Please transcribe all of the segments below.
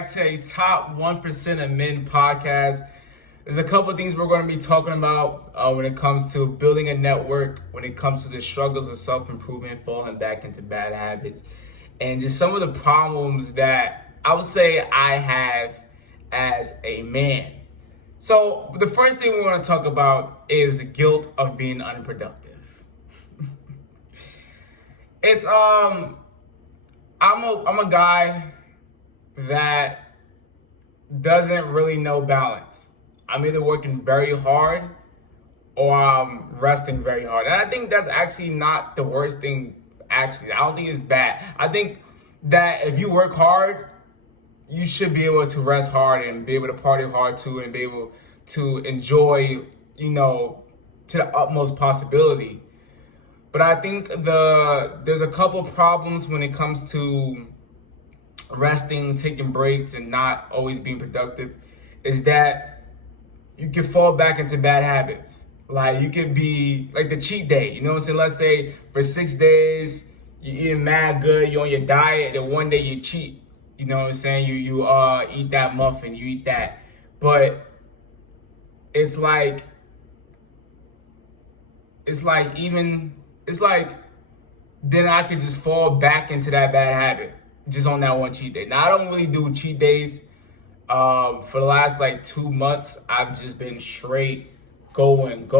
back to a top 1% of men podcast. There's a couple of things we're going to be talking about when it comes to building a network, when it comes to the struggles of self-improvement, falling back into bad habits, and just some of the problems that I would say I have as a man. So the first thing we want to talk about is the guilt of being unproductive. It's I'm a guy that doesn't really know balance. I'm either working very hard or I'm resting very hard. And I think that's actually not the worst thing, actually. I don't think it's bad. I think that if you work hard, you should be able to rest hard and be able to party hard too and be able to enjoy, to the utmost possibility. But I think there's a couple problems when it comes to resting, taking breaks, and not always being productive, is that you can fall back into bad habits. Like you could be like the cheat day, you know what I'm saying? Let's say for 6 days, you're eating mad good, you're on your diet, and one day you cheat. You know what I'm saying? You eat that muffin, you eat that. But it's like then I could just fall back into that bad habit just on that one cheat day. Now, I don't really do cheat days. For the last 2 months, I've just been straight going. And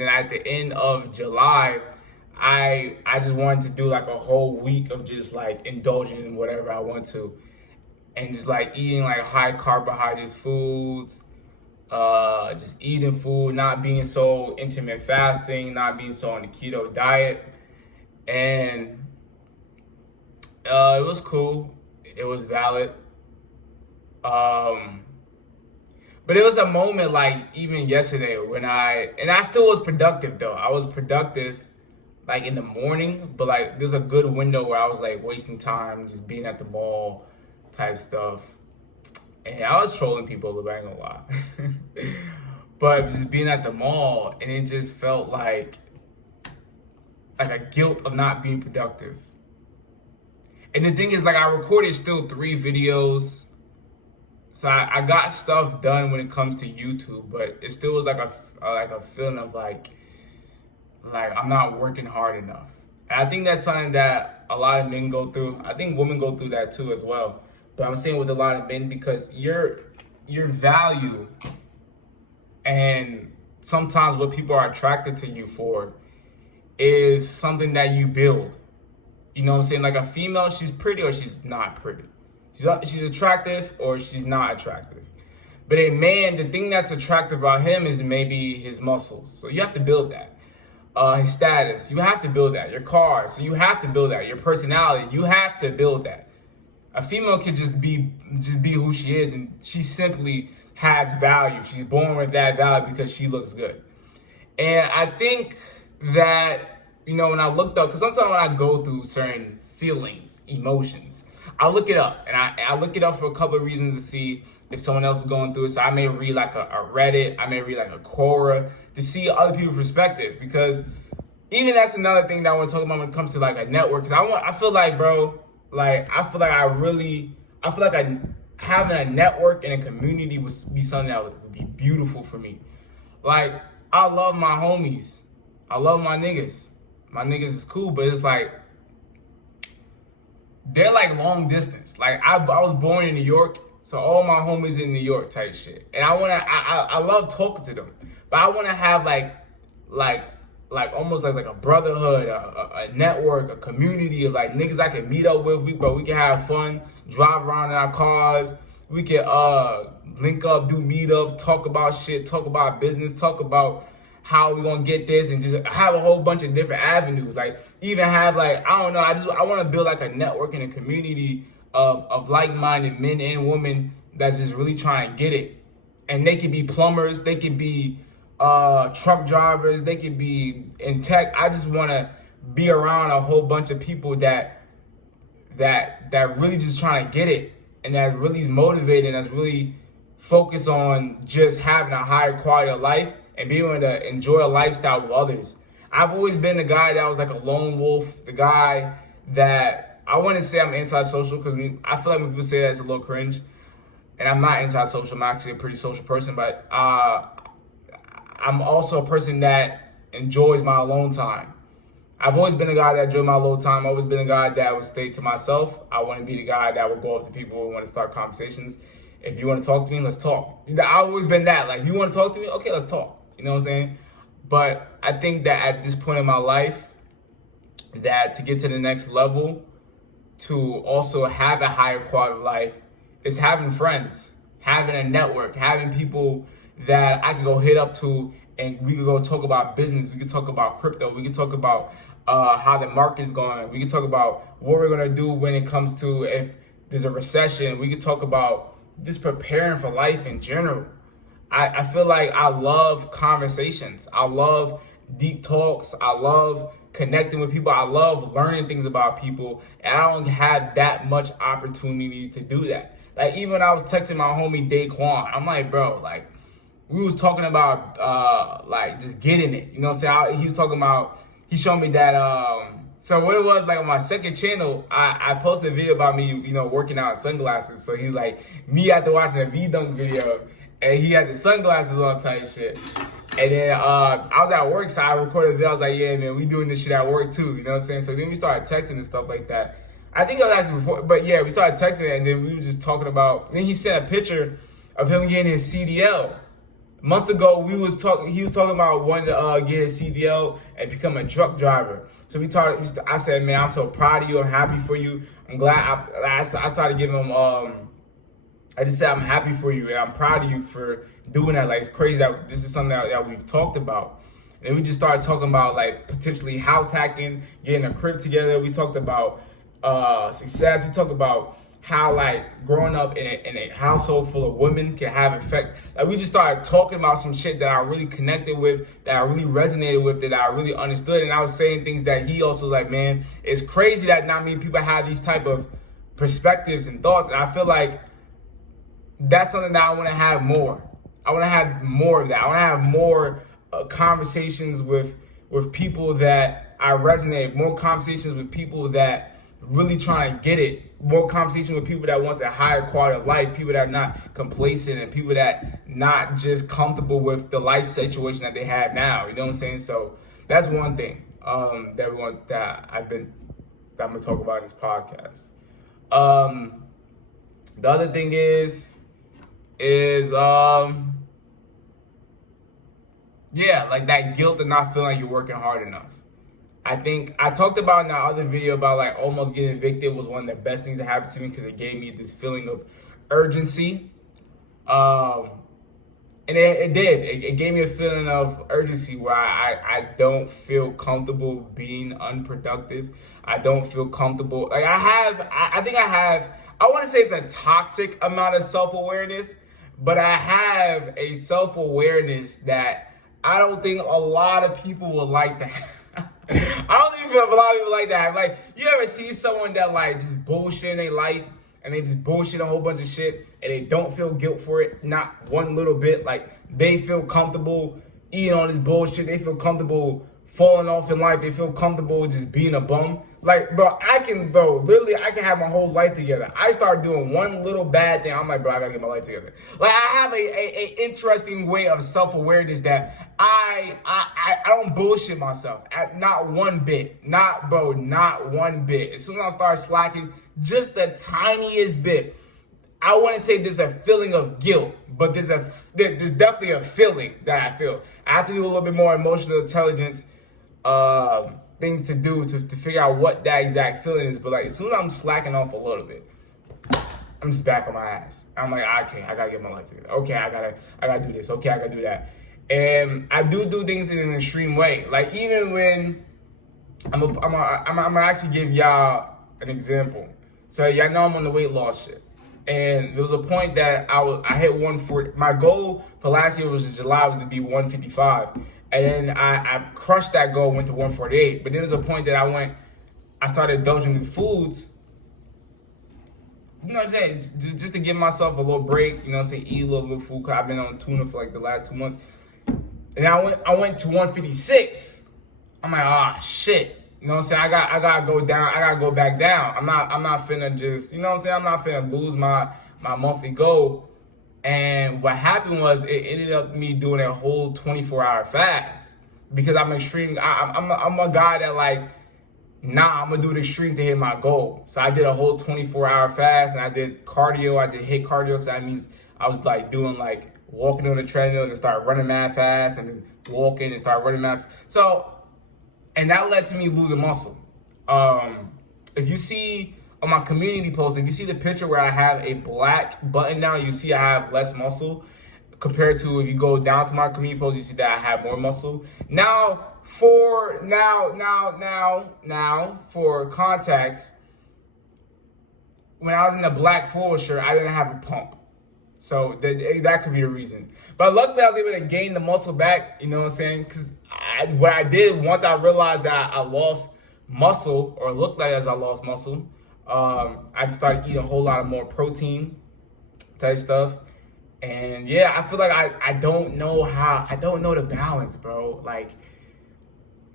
then at the end of July, I just wanted to do a whole week of just indulging in whatever I want to. And just eating high carbohydrate foods, just eating food, not being so intermittent fasting, not being so on the keto diet. And it was cool. It was valid. But it was a moment even yesterday when I still was productive though. I was productive in the morning, but there's a good window where I was wasting time, just being at the mall type stuff. And I was trolling people, but I ain't gonna lie. But just being at the mall, and it just felt like a guilt of not being productive. And the thing is, I recorded still 3 videos. So I got stuff done when it comes to YouTube, but it still was a feeling of I'm not working hard enough. And I think that's something that a lot of men go through. I think women go through that too as well. But I'm saying with a lot of men, because your value and sometimes what people are attracted to you for is something that you build. You know what I'm saying? Like a female, she's pretty or she's not pretty. She's attractive or she's not attractive. But a man, the thing that's attractive about him is maybe his muscles. So you have to build that. His status, you have to build that. Your car, so you have to build that. Your personality, you have to build that. A female can just be who she is, and she simply has value. She's born with that value because she looks good. And I think that, when I looked up, because sometimes when I go through certain feelings, emotions, I look it up, and I look it up for a couple of reasons to see if someone else is going through it. So I may read a Reddit, I may read a Quora to see other people's perspective, because even that's another thing that I want to talk about when it comes to a network. Because I feel like having a network and a community would be something that would be beautiful for me. I love my homies. I love my niggas. My niggas is cool, but it's they're long distance. I was born in New York, so all my homies in New York type shit. And I love talking to them. But I want to have almost like a brotherhood, a network, a community of niggas I can meet up with, but we can have fun, drive around in our cars, we can link up, do meetups, talk about shit, talk about business, talk about how we gonna get this, and just have a whole bunch of different avenues. Even have I want to build a network and a community of like-minded men and women that's just really trying to get it. And they could be plumbers, they could be truck drivers, they could be in tech. I just want to be around a whole bunch of people that really just trying to get it, and that really is motivated, and that's really focused on just having a higher quality of life and being able to enjoy a lifestyle with others. I've always been the guy that was a lone wolf, the guy that I wouldn't say I'm antisocial because I feel like when people say that, it's a little cringe. And I'm not antisocial. I'm actually a pretty social person, but I'm also a person that enjoys my alone time. I've always been a guy that enjoyed my alone time. I've always been a guy that would stay to myself. I want to be the guy that would go up to people and want to start conversations. If you want to talk to me, let's talk. I've always been that. Like, you want to talk to me? Okay, let's talk. You know what I'm saying? But I think that at this point in my life, that to get to the next level, to also have a higher quality of life, is having friends, having a network, having people that I can go hit up to and we can go talk about business. We can talk about crypto. We can talk about how the market's going. We can talk about what we're going to do when it comes to if there's a recession. We can talk about just preparing for life in general. I feel like I love conversations. I love deep talks. I love connecting with people. I love learning things about people. And I don't have that much opportunities to do that. Like, even when I was texting my homie Daquan, I'm like, bro, like, we was talking about, like, just getting it. You know what I'm saying? He was talking about, he showed me that, so what it was, like, on my second channel, I posted a video about me, you know, working out in sunglasses. So he's like, me after watching a vDunkk video, and he had the sunglasses on type shit. And then I was at work, so I recorded a video. I was like, yeah, man, we doing this shit at work too. You know what I'm saying? So then we started texting and stuff like that. I think I was asking before, but yeah, we started texting and then we were just talking about, then he sent a picture of him getting his CDL. Months ago, he was talking about wanting to get his CDL and become a truck driver. So I said, man, I'm so proud of you. I'm happy for you. I'm glad. I started giving him, I just said, I'm happy for you and I'm proud of you for doing that. Like, it's crazy that this is something that we've talked about. And we just started talking about, like, potentially house hacking, getting a crib together. We talked about success. We talked about how, like, growing up in a household full of women can have effect. Like, we just started talking about some shit that I really connected with, that I really resonated with, that I really understood. And I was saying things that he also was like, man, it's crazy that not many people have these type of perspectives and thoughts. And I feel like that's something that I want to have more. I want to have more of that. I want to have more conversations with people that I resonate, more conversations with people that really trying to get it, more conversation with people that wants a higher quality of life, people that are not complacent, and people that not just comfortable with the life situation that they have now. You know what I'm saying? So that's one thing that I'm gonna talk about in this podcast. The other thing is yeah, like that guilt of not feeling like you're working hard enough. I think I talked about in that other video about, like, almost getting evicted was one of the best things that happened to me because it gave me this feeling of urgency. And it did. It gave me a feeling of urgency where I don't feel comfortable being unproductive. I don't feel comfortable. Like, I want to say it's a toxic amount of self-awareness, but I have a self-awareness that I don't think a lot of people would like to have. I don't think a lot of people like that. Like, you ever see someone that, like, just bullshit in their life and they just bullshit a whole bunch of shit and they don't feel guilt for it, not one little bit. Like, they feel comfortable eating all this bullshit. They feel comfortable falling off in life. They feel comfortable just being a bum. Like, bro, literally, I can have my whole life together. I start doing one little bad thing, I'm like, bro, I gotta get my life together. Like, I have a interesting way of self-awareness that I don't bullshit myself. Not one bit. Not one bit. As soon as I start slacking, just the tiniest bit, I wouldn't say there's a feeling of guilt, but there's definitely a feeling that I feel. I have to do a little bit more emotional intelligence, things to do to figure out what that exact feeling is. But, like, as soon as I'm slacking off a little bit, I'm just back on my ass. I'm like, I gotta get my life together. Okay, I gotta do this. Okay, I gotta do that. And I do things in an extreme way. Like, even when I'm gonna actually give y'all an example. So y'all know I'm on the weight loss shit. And there was a point that I hit 140. My goal for last year was in July was to be 155. And then I crushed that goal, went to 148. But then there was a point that I started indulging in foods. You know what I'm saying? Just to give myself a little break, you know what I'm saying? Eat a little bit of food, because I've been on tuna for like the last 2 months. And I went to 156. I'm like, shit. You know what I'm saying? I gotta go down. I gotta go back down. I'm not finna just, you know what I'm saying? I'm not finna lose my monthly goal. And what happened was it ended up me doing a whole 24-hour fast because I'm extreme. I'm a guy that like, nah, I'm gonna do the extreme to hit my goal. So I did a whole 24-hour fast, and I did cardio. I did HIIT cardio, so that means I was like doing like walking on the treadmill and start running mad fast, and then walking and start running mad. So, and that led to me losing muscle. If you see on my community post, if you see the picture where I have a black button down, you see I have less muscle compared to if you go down to my community post, you see that I have more muscle. Now, for context, when I was in the black full shirt, I didn't have a pump. So that could be a reason. But luckily, I was able to gain the muscle back, you know what I'm saying? Because what I did, once I realized that I lost muscle, or looked like as I lost muscle, I just started eating a whole lot of more protein type stuff. And yeah, I feel like I don't know the balance, bro. Like,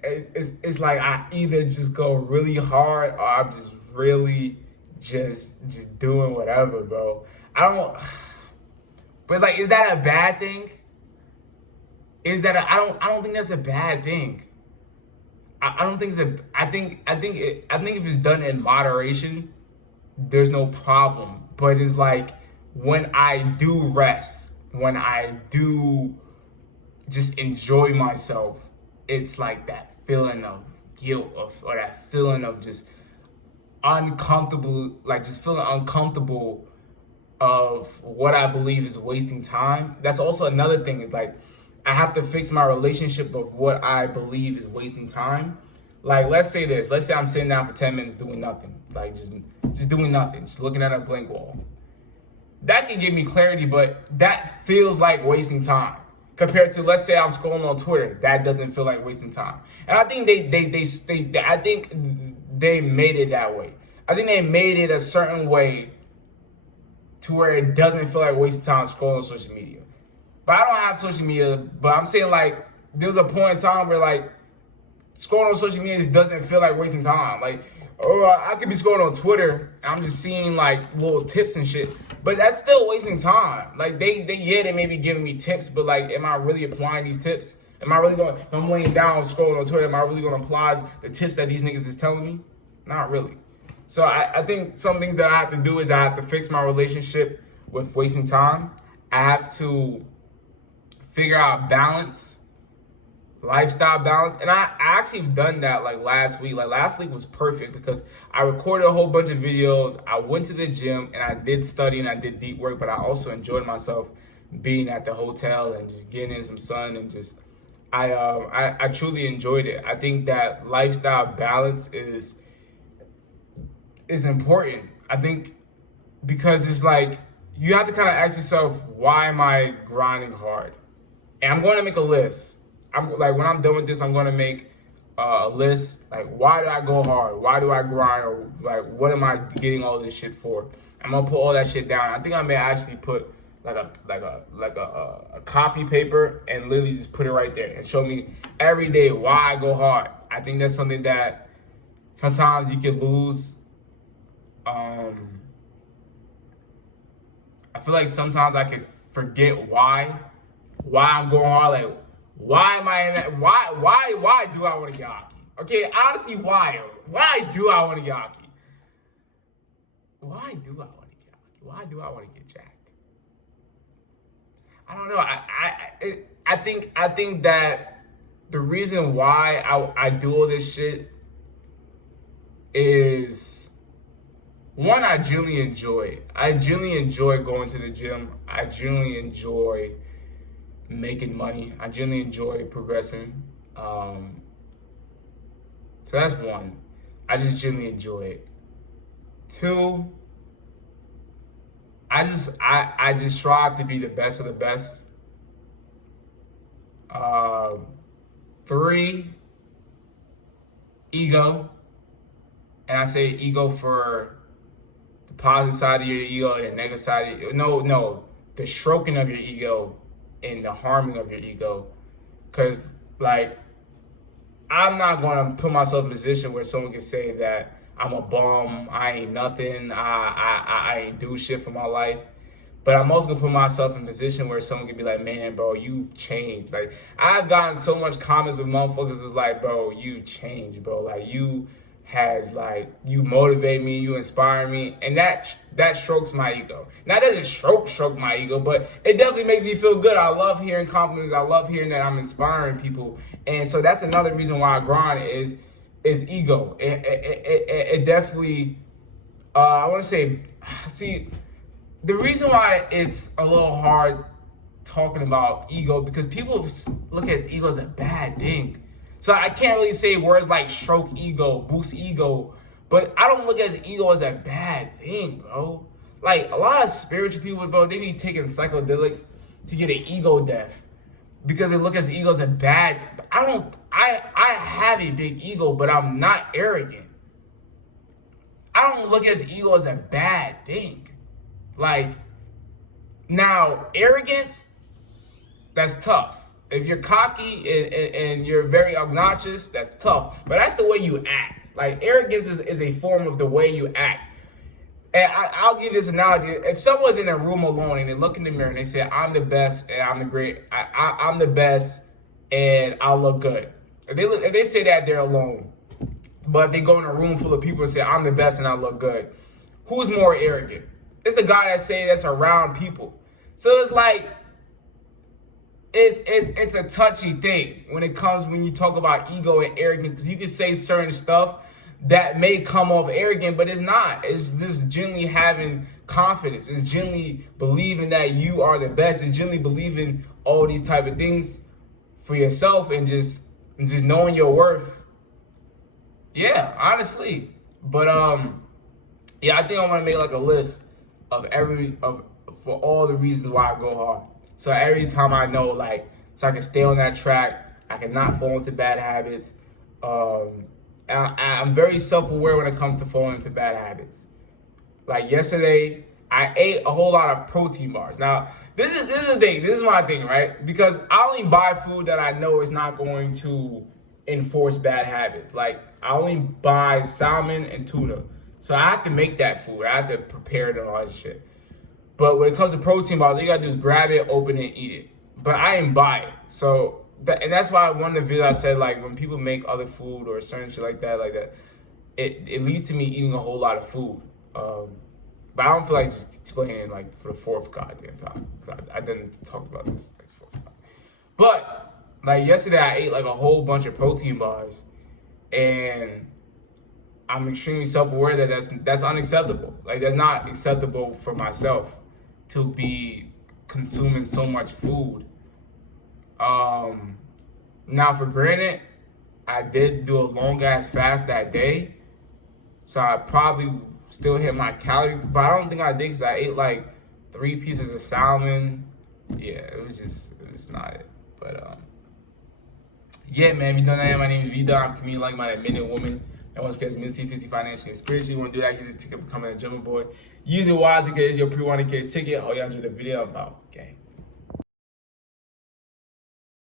it's like I either just go really hard or I'm just really just doing whatever, bro. I don't, but it's like, is that a bad thing? I don't think that's a bad thing. I don't think I think if it's done in moderation, there's no problem. But it's like when I do rest, when I do just enjoy myself, it's like that feeling of guilt or that feeling of just uncomfortable, like just feeling uncomfortable of what I believe is wasting time. That's also another thing. Is like I have to fix my relationship of what I believe is wasting time. Like, let's say this. Let's say I'm sitting down for 10 minutes doing nothing. Like, just doing nothing. Just looking at a blank wall. That can give me clarity, but that feels like wasting time. Compared to, let's say I'm scrolling on Twitter. That doesn't feel like wasting time. And I think I think they made it that way. I think they made it a certain way to where it doesn't feel like wasting time scrolling on social media. But I don't have social media, but I'm saying like there was a point in time where like scrolling on social media doesn't feel like wasting time. Like, oh, I could be scrolling on Twitter and I'm just seeing like little tips and shit, but that's still wasting time. Like they may be giving me tips, but like, am I really applying these tips? Am I really going, if I'm laying down scrolling on Twitter, am I really going to apply the tips that these niggas is telling me? Not really. So I think some things that I have to do is I have to fix my relationship with wasting time. I have to figure out balance, lifestyle balance. And I actually done that like last week. Like last week was perfect because I recorded a whole bunch of videos. I went to the gym and I did study and I did deep work, but I also enjoyed myself being at the hotel and just getting in some sun and just, I truly enjoyed it. I think that lifestyle balance is important. I think because it's like, you have to kind of ask yourself, why am I grinding hard? And I'm going to make a list. I'm like, when I'm done with this, I'm going to make a list. Like, why do I go hard? Why do I grind? Or like, what am I getting all this shit for? I'm going to put all that shit down. I think I may actually put like a copy paper and literally just put it right there and show me every day why I go hard. I think that's something that sometimes you can lose. I feel like sometimes I can forget why I'm going hard. Like, why am I in that? Why do I want to get hockey? Okay, honestly, why do I want to get hockey? Why do I want to get hockey? Why do I want to get jacked? I don't know. I think that the reason why I do all this shit is, one, I genuinely enjoy it. I genuinely enjoy going to the gym. I genuinely enjoy making money. I genuinely enjoy progressing. So that's one. I just genuinely enjoy it. Two, I just strive to be the best of the best. Three, ego. And I say ego for the positive side of your ego and the negative side of your, no, the stroking of your ego and the harming of your ego. Because, like, I'm not going to put myself in a position where someone can say that I'm a bum, I ain't nothing, I ain't do shit for my life. But I'm also gonna put myself in a position where someone can be like, man, bro, you changed. Like, I've gotten so much comments with motherfuckers is like, bro, you changed, bro. Like, you motivate me, you inspire me, and that strokes my ego. Now, it doesn't stroke my ego, but it definitely makes me feel good. I love hearing compliments. I love hearing that I'm inspiring people, and so that's another reason why I grind is ego. It definitely, I want to say, see. The reason why it's a little hard talking about ego, because people look at ego as a bad thing. So I can't really say words like stroke ego, boost ego, but I don't look at ego as a bad thing, bro. Like, a lot of spiritual people, bro, they be taking psychedelics to get an ego death because they look at ego as a bad. I have a big ego, but I'm not arrogant. I don't look at ego as a bad thing. Like, now, arrogance, that's tough. If you're cocky and you're very obnoxious, that's tough. But that's the way you act. Like, arrogance is a form of the way you act. And I'll give this analogy. If someone's in a room alone and they look in the mirror and they say, I'm the best and I'm the great, I'm the best and I'll look good. If they say that, they're alone. But if they go in a room full of people and say, I'm the best and I look good, who's more arrogant? It's the guy that's around people. So it's like, it's a touchy thing when you talk about ego and arrogance, because you can say certain stuff that may come off arrogant, but it's not. It's just genuinely having confidence. It's genuinely believing that you are the best. It's genuinely believing all these type of things for yourself and just knowing your worth. Yeah, honestly. But yeah, I think I want to make like a list for all the reasons why I go hard. So every time I know, like, so I can stay on that track, I cannot fall into bad habits. I'm very self-aware when it comes to falling into bad habits. Like yesterday, I ate a whole lot of protein bars. Now, this is the thing. This is my thing, right? Because I only buy food that I know is not going to enforce bad habits. Like, I only buy salmon and tuna. So I have to make that food. I have to prepare it and all that shit. But when it comes to protein bars, all you gotta do is grab it, open it, eat it. But I didn't buy it. So, and that's why one of the videos I said, like, when people make other food or certain shit like that, it leads to me eating a whole lot of food. But I don't feel like just explaining it, like, for the fourth goddamn time. I didn't talk about this, like, fourth time. But, like, yesterday I ate, like, a whole bunch of protein bars. And I'm extremely self-aware that that's unacceptable. Like, that's not acceptable for myself to be consuming so much food. Now, for granted, I did do a long-ass fast that day, so I probably still hit my calories, but I don't think I did because I ate, like, 3 pieces of salmon. Yeah, it was just not it. But, yeah, man, if you don't know, my name is vDunkk. I'm a comedian, like-minded man and woman. And once again, it's physically, financially, and spiritually. You want to do that, get this ticket, becoming a German boy. Use it wisely because it's your pre-100K ticket. All y'all do the video about, okay?